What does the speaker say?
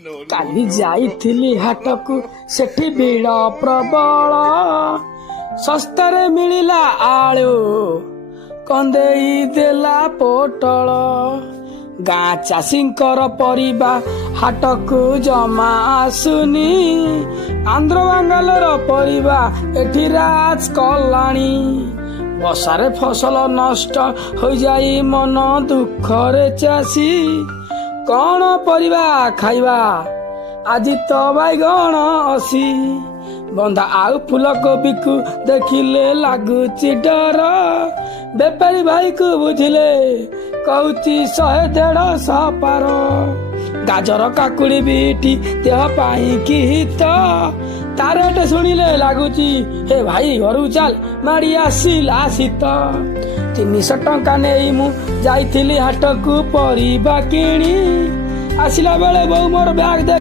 କାଲି ଯାଇଥିଲି ହାଟକୁ ସେଠି ଭିଡ଼ ପ୍ରବଳ ଶସ୍ତାରେ ମିଳିଲା ଆଳୁ କନ୍ଦେଇ ଦେଲା ପୋଟଳ ଗାଁ ଚାଷୀଙ୍କର ପରିବା ହାଟକୁ ଜମା ଆସୁନି ଆନ୍ଧ୍ର ବାଙ୍ଗାଲୋର ପରିବା ଏଠି ରାଜ କଲାଣି ବର୍ଷାରେ ଫସଲ ନଷ୍ଟ ହୋଇଯାଇ ମନ ଦୁଃଖରେ ଚାଷୀ କଣ ପରିବା ଖାଇବା ଆଜି ତ ବାଇଗଣ ଅସି ବନ୍ଧା ଆଉ ଫୁଲକୋବିକୁ ଦେଖିଲେ ଲାଗୁଛି ଡର ବେପାରୀ ଭାଇକୁ ବୁଝିଲେ କହୁଛି 100-150 ପାର ଗାଜର କାକୁଡି ବିଟି ଦେହ ପାଇଁ କି ହିତ ତାର ଏଟେ ଶୁଣିଲେ ଲାଗୁଛି ହେ ଭାଇ ଘରୁ ଚାଲ ମାଡି ଆସିଲା ଶୀତ 300 ଟଙ୍କା ନେଇ ମୁଁ ଯାଇଥିଲି ହାଟକୁ ପରିବା କିଣି ଆସିଲା ବେଳେ ବୋଉ ମୋର ବ୍ୟାଗ